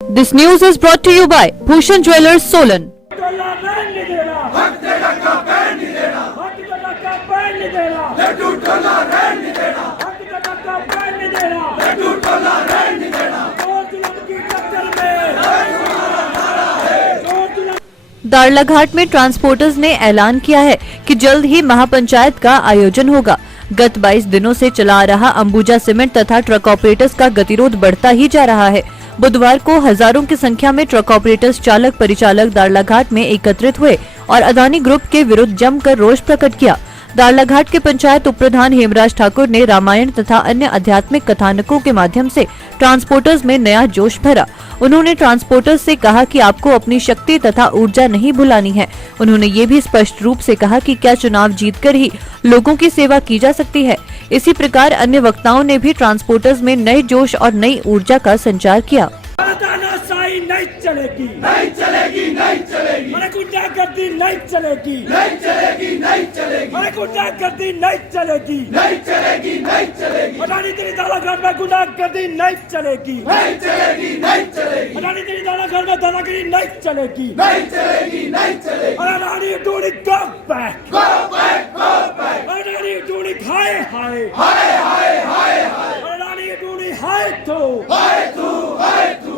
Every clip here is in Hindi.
This news is brought to you by Bhushan Jewellers, Solan. Darlaghat में ट्रांसपोर्टर्स ने ऐलान किया है कि जल्द ही महापंचायत का आयोजन होगा। गत 22 दिनों से चला आ रहा अंबुजा सीमेंट तथा ट्रक ऑपरेटर्स का गतिरोध बढ़ता ही जा रहा है। बुधवार को हजारों की संख्या में ट्रक ऑपरेटर्स चालक परिचालक दाड़लाघाट में एकत्रित हुए और अदानी ग्रुप के विरुद्ध जमकर रोष प्रकट किया। दाड़लाघाट के पंचायत उप प्रधान हेमराज ठाकुर ने रामायण तथा अन्य आध्यात्मिक कथानकों के माध्यम से ट्रांसपोर्टर्स में नया जोश भरा। उन्होंने ट्रांसपोर्टर्स से कहा कि आपको अपनी शक्ति तथा ऊर्जा नहीं भुलानी है। उन्होंने ये भी स्पष्ट रूप से कहा कि क्या चुनाव जीतकर ही लोगों की सेवा की जा सकती है। इसी प्रकार अन्य वक्ताओं ने भी ट्रांसपोर्टर्स में नए जोश और नई ऊर्जा का संचार किया। नहीं चलेगी, नहीं चलेगी, नहीं चलेगी। अरे गुंडागर्दी नहीं चलेगी, नहीं चलेगी, नहीं चलेगी। अरे गुंडागर्दी नहीं चलेगी, नहीं चलेगी, नहीं चलेगी। अडानी तेरी दाड़लाघाट में गुंडागर्दी नहीं चलेगी, नहीं चलेगी, नहीं चलेगी। अडानी तेरी दाड़लाघाट में दादागिरी नहीं चलेगी, नहीं चलेगी, नहीं चलेगी। Adani Dudi go back, go back, go back। Adani Dudi हाय हाय, हाय हाय, हाय हाय। अडानी डूडी हाय तू, हाय तू, हाय तू।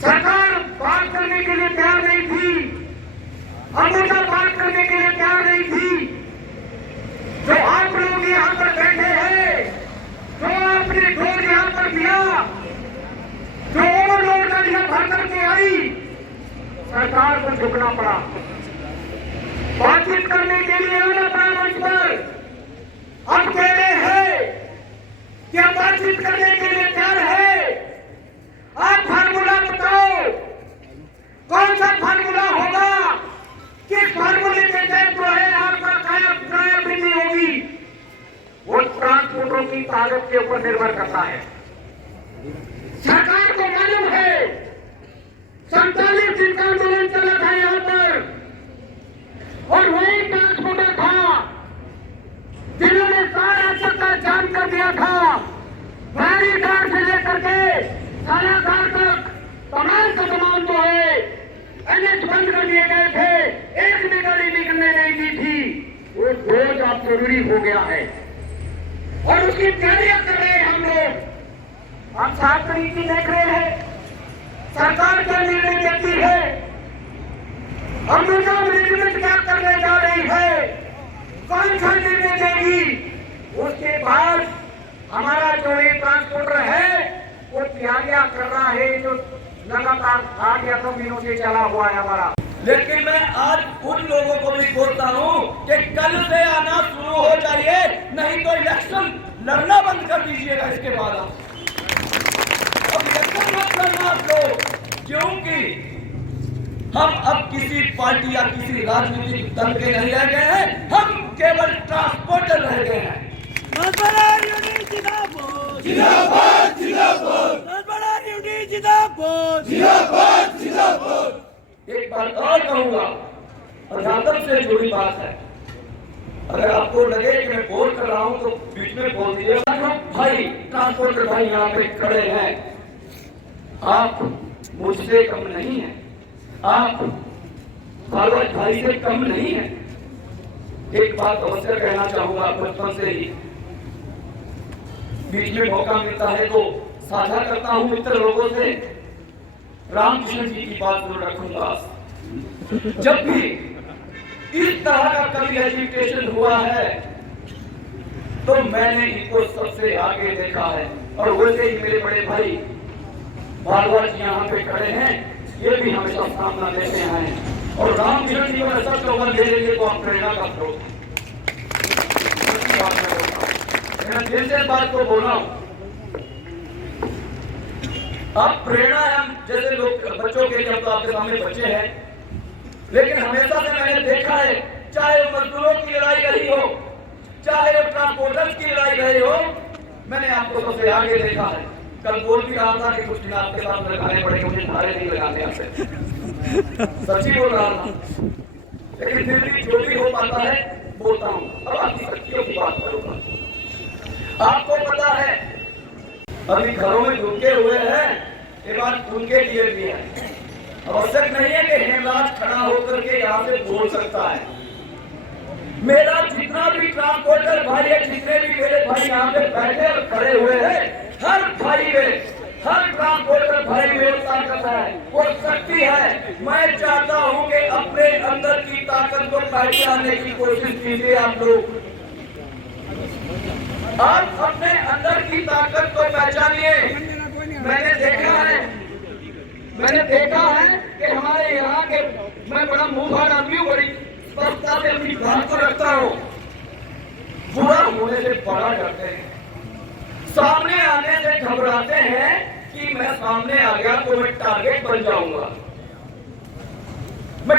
सरकार बात करने के लिए तैयार नहीं थी, अंबुजा बात करने के लिए तैयार नहीं थी। जो आप लोग यहाँ पर बैठे हैं, जो आपने ढोल यहाँ पर दिया, जो ओवरलोड का दिया भर करके आई, सरकार को झुकना पड़ा। बातचीत करने के लिए आना पड़ा मंच पर। अब कह रहे हैं क्या बातचीत करने के लिए तैयार है? आप फार्मूला बताओ, कौन सा फार्मूला होगा? किस फार्मूले के तहत जो है आपका कायाबंदी होगी? वो ट्रांसपोर्टरों की ताकत के ऊपर निर्भर करता है। सरकार को मालूम है 47 दिन का आंदोलन चला था यहाँ पर, और वही ट्रांसपोर्टर था जिन्होंने सारा चक्का जाम कर दिया था। बैरिकेड से लेकर के सालाघाट तक तमाम का तमाम जो है एनएच बंद कर दिए गए थे, एक भी गाड़ी निकलने नहीं दी थी। वो बोझ अब जरूरी हो गया है और उसकी तैयारियां कर रहे हैं हम लोग। हम 7 तारीख की देख रहे हैं, सरकार क्या निर्णय देती है, अंबुजा मैनेजमेंट क्या करने जा रही है, कौन सा निर्णय देगी। उसके बाद हमारा जो ये ट्रांसपोर्टर है वो तैयारियां कर रहा है, जो लगातार 8 या 9 दिनों से चला हुआ है हमारा। लेकिन मैं आज उन लोगों को भी बोलता हूं कि कल से आना शुरू हो जाइए, नहीं तो इलेक्शन लड़ना बंद कर दीजिएगा। इसके बाद अब इलेक्शन मत लड़ना आप लोग, क्योंकि हम अब किसी पार्टी या किसी राजनीतिक दल के नहीं रह गए हैं, हम केवल ट्रांसपोर्टर रह गए हैं। जिंदाबाद, जिंदाबाद, जिंदाबाद, जिंदाबाद। एक बात और कहूंगा, अध्यात्म से जुड़ी बात है। अगर आपको लगे कि मैं बोल कर रहा हूं तो बीच में बोल दीजिएगा। भाई ट्रांसपोर्टर भाई यहाँ पे खड़े हैं, आप मुझसे कम नहीं है, आप भागवत भाई से कम नहीं है। एक बात अवश्य कहना चाहूंगा, बचपन से ही बीच में मौका मिलता है तो साझा करता हूं मित्र लोगों से। रामकृष्ण जी की बात जरूर रखूंगा। जब भी इस तरह का कभी एजुकेशन हुआ है तो मैंने इनको सबसे आगे देखा है, और वैसे ही मेरे बड़े भाई भागवत जी यहाँ पे खड़े हैं, ये भी हमेशा सामना देते हैं। और रामकृष्ण जी को सब लोग ले लेंगे तो आप प्रेरणा का स्रोत। मैं दिल से बात को बोल रहा हूं। अब प्रेरणा है, हम जैसे लोग बच्चों के लिए, तो आपके सामने बच्चे हैं, लेकिन हमेशा से मैंने देखा है, चाहे वो मजदूरों की लड़ाई रही हो, चाहे वो ट्रांसपोर्टर्स की लड़ाई रही हो, मैंने आपको सबसे आगे देखा है। कल बोल भी रहा था कि कुछ दिन आपके साथ लगाने पड़ेंगे, मुझे नारे नहीं लगाने आपसे। सच्ची बोल रहा था, लेकिन फिर भी जो भी हो पाता है बोलता हूँ। अब आपकी शक्तियों की बात करूंगा। आपको पता है अभी घरों में रुके हुए हैं, ये बात उनके लिए भी है। आवश्यक नहीं है कि हेमराज खड़ा होकर के यहाँ से बोल सकता है। मेरा जितना भी ट्रांसपोर्टर भाई है, जितने भी मेरे भाई यहाँ पे बैठे और खड़े हुए हैं, हर भाई में, हर ट्रांसपोर्टर भाई में ताकत है, वो शक्ति है। मैं चाहता हूँ कि अपने अंदर की ताकत को पहचानने की कोशिश कीजिए आप लोग। आप अपने अंदर की ताकत को पहचानिए। मैंने देखा है कि हमारे यहाँ के, मैं बड़ा मुंह भार आदमी हूँ, बड़ी स्पष्टता से अपनी बात को रखता हूँ। बुरा होने से बड़ा डरते हैं, सामने आने से घबराते हैं कि मैं सामने आ गया तो मैं टारगेट बन जाऊंगा, मैं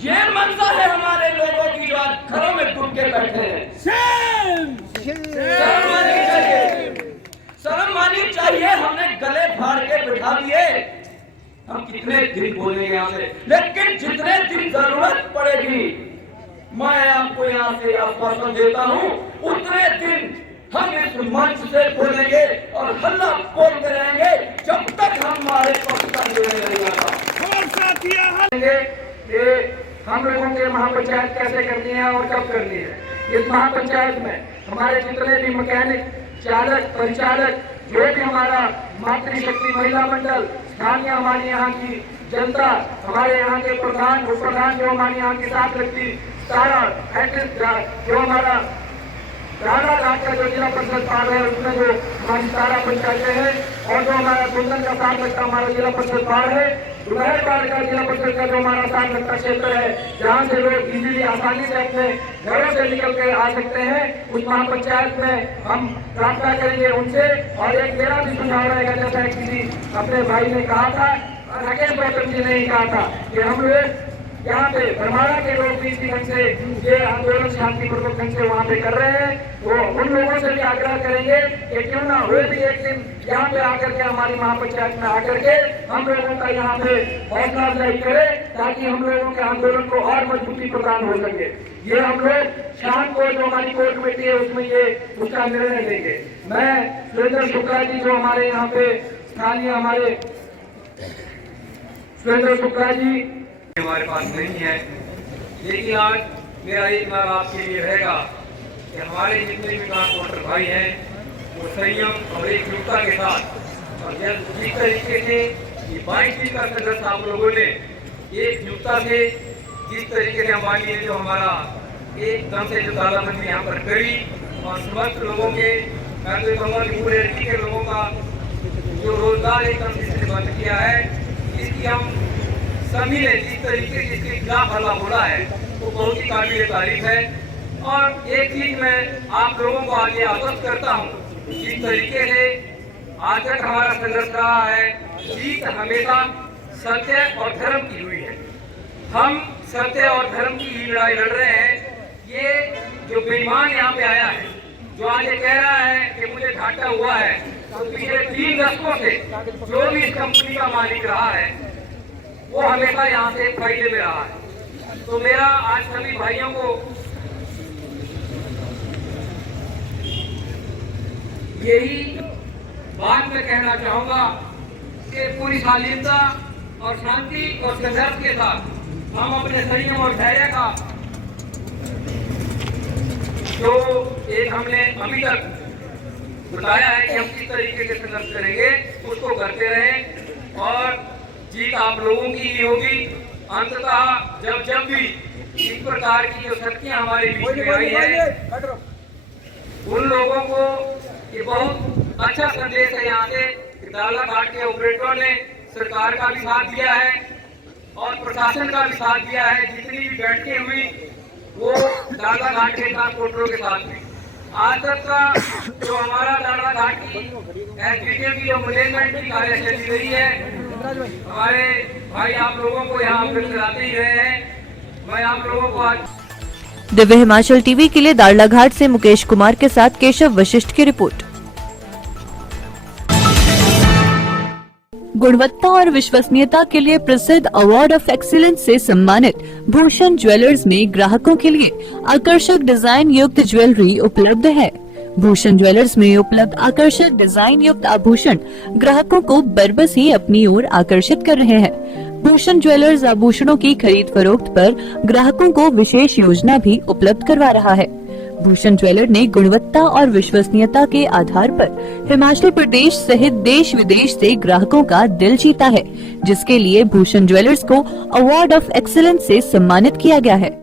ये मंशा है हमारे लोगों की, जो आज घरों में घुट के बैठे हैं। शर्म आनी चाहिए। हमने गले फाड़ के बिठा दिए। हम कितने दिन बोलेंगे यहाँ से, लेकिन जितने दिन जरूरत पड़ेगी, मैं आपको यहाँ से आश्वासन देता हूँ, उतने दिन हम इस मंच से बोलेंगे और हल्ला बोलते रहेंगे जब तक हमारे पक्ष का निर्णय नहीं आता। हम लोगों के महापंचायत कैसे करनी है और कब करनी है। इस महापंचायत में हमारे जितने भी मैकेनिक, चालक, परिचालक, जो भी हमारा मातृशक्ति महिला मंडल, स्थानीय हमारे यहाँ की जनता, हमारे यहाँ के प्रधान, उप प्रधान जो हमारे यहाँ के साथ व्यक्ति, सारा जो हमारा राणा घाट का जो जिला परिषद पार्ट है, उसमें जो हमारी सारा पंचायतें हैं, और जो हमारा कुंदन का साथ लगता हमारा जिला परिषद पार्ट है, दुलहर पार्ट का जिला परिषद का जो हमारा साथ लगता क्षेत्र है, जहाँ से लोग इजीली आसानी से अपने घरों से निकल कर आ सकते हैं, उस महापंचायत में हम प्रार्थना करेंगे उनसे। और एक मेरा भी सुझाव रहेगा, जैसा किसी अपने भाई ने कहा था, राकेश गौतम जी ने ही कहा था कि हम लोग यहाँ पे बरमाड़ा के लोग भी इसी ढंग से ये आंदोलन शांतिपूर्वक ढंग से वहाँ पे कर रहे हैं, वो उन लोगों से भी आग्रह करेंगे कि क्यों ना वे भी एक दिन यहाँ पे आकर के, हमारी महापंचायत में आकर के हम लोगों का यहाँ पे हौसला अफजाई करे, ताकि हम लोगों के आंदोलन को और मजबूती प्रदान हो सके। ये हम लोग शाम को जो हमारी कोर कमेटी है उसमें ये उसका निर्णय लेंगे। मैं सुरेंद्र शुक्ला जी, जो हमारे यहाँ पे स्थानीय हमारे सुरेंद्र शुक्ला जी हमारे पास नहीं है, लेकिन आज मेरा एक नारा आपके लिए रहेगा कि हमारे जितने भी ट्रांसपोर्टर भाई हैं, वो संयम और एकजुटता के साथ, और जिस तरीके से ये 22 दिन का संघर्ष आप लोगों ने एकजुटता से, जिस तरीके से हमारे लिए जो हमारा एकदम से जो तालाबंदी यहाँ पर करी, और समस्त लोगों के, मैं तो कहूँगा कि पूरे एरिया के लोगों का जो रोजगार एकदम से बंद किया है, इसकी हम सभी ने जिस तरीके से इसके खिलाफ हल्ला बोला है, वो बहुत ही काबिल तारीफ है। और एक चीज मैं आप लोगों को आगे आश्वस्त करता हूँ, जिस तरीके से आज तक हमारा संघर्ष रहा है, जीत हमेशा सत्य और धर्म की हुई है। हम सत्य और धर्म की ही लड़ाई लड़ रहे हैं। ये जो बेईमान यहाँ पे आया है, जो आज ये कह रहा है कि मुझे घाटा हुआ है, तो पिछले 3 दशकों से जो भी इस कंपनी का मालिक रहा है, वो हमेशा यहाँ से फायदे में रहा है। तो मेरा आज सभी भाइयों को यही बात मैं कहना चाहूंगा कि पूरी शालीनता और शांति और संघर्ष के साथ हम अपने संयम और धैर्य का जो एक हमने अभी तक बताया है कि हम किस तरीके से संघर्ष करेंगे, उसको करते रहें। और जीत आप लोगों की ही होगी। अंततः जब भी इस प्रकार की जो शक्तियां हमारे बीच में आई है, उन लोगों को ये बहुत अच्छा संदेश है यहाँ से, डाला घाट के ऑपरेटरों ने सरकार का भी साथ दिया है और प्रशासन का भी साथ दिया है। जितनी भी बैठकें हुई वो डाला घाट के ट्रांसपोर्टरों के साथ हुई। आज तक का जो हमारा डाला घाट की एसडीटीएम की जो मैनेजमेंट की कार्यशैली रही है, हमारे भाई आप लोगों को यहाँ अवगत कराते ही रहे हैं। मैं आप लोगों को आज दिव्य हिमाचल टीवी के लिए दाड़ला घाट से मुकेश कुमार के साथ केशव वशिष्ठ की रिपोर्ट। गुणवत्ता और विश्वसनीयता के लिए प्रसिद्ध अवार्ड ऑफ एक्सीलेंस से सम्मानित भूषण ज्वेलर्स में ग्राहकों के लिए आकर्षक डिजाइन युक्त ज्वेलरी उपलब्ध है। भूषण ज्वेलर्स में उपलब्ध आकर्षक डिजाइन युक्त आभूषण ग्राहकों को बरबस ही अपनी ओर आकर्षित कर रहे हैं। भूषण ज्वेलर्स आभूषणों की खरीद फरोख्त पर ग्राहकों को विशेष योजना भी उपलब्ध करवा रहा है। भूषण ज्वेलर ने गुणवत्ता और विश्वसनीयता के आधार पर हिमाचल प्रदेश सहित देश विदेश से ग्राहकों का दिल जीता है, जिसके लिए भूषण ज्वेलर्स को अवार्ड ऑफ एक्सीलेंस से सम्मानित किया गया है।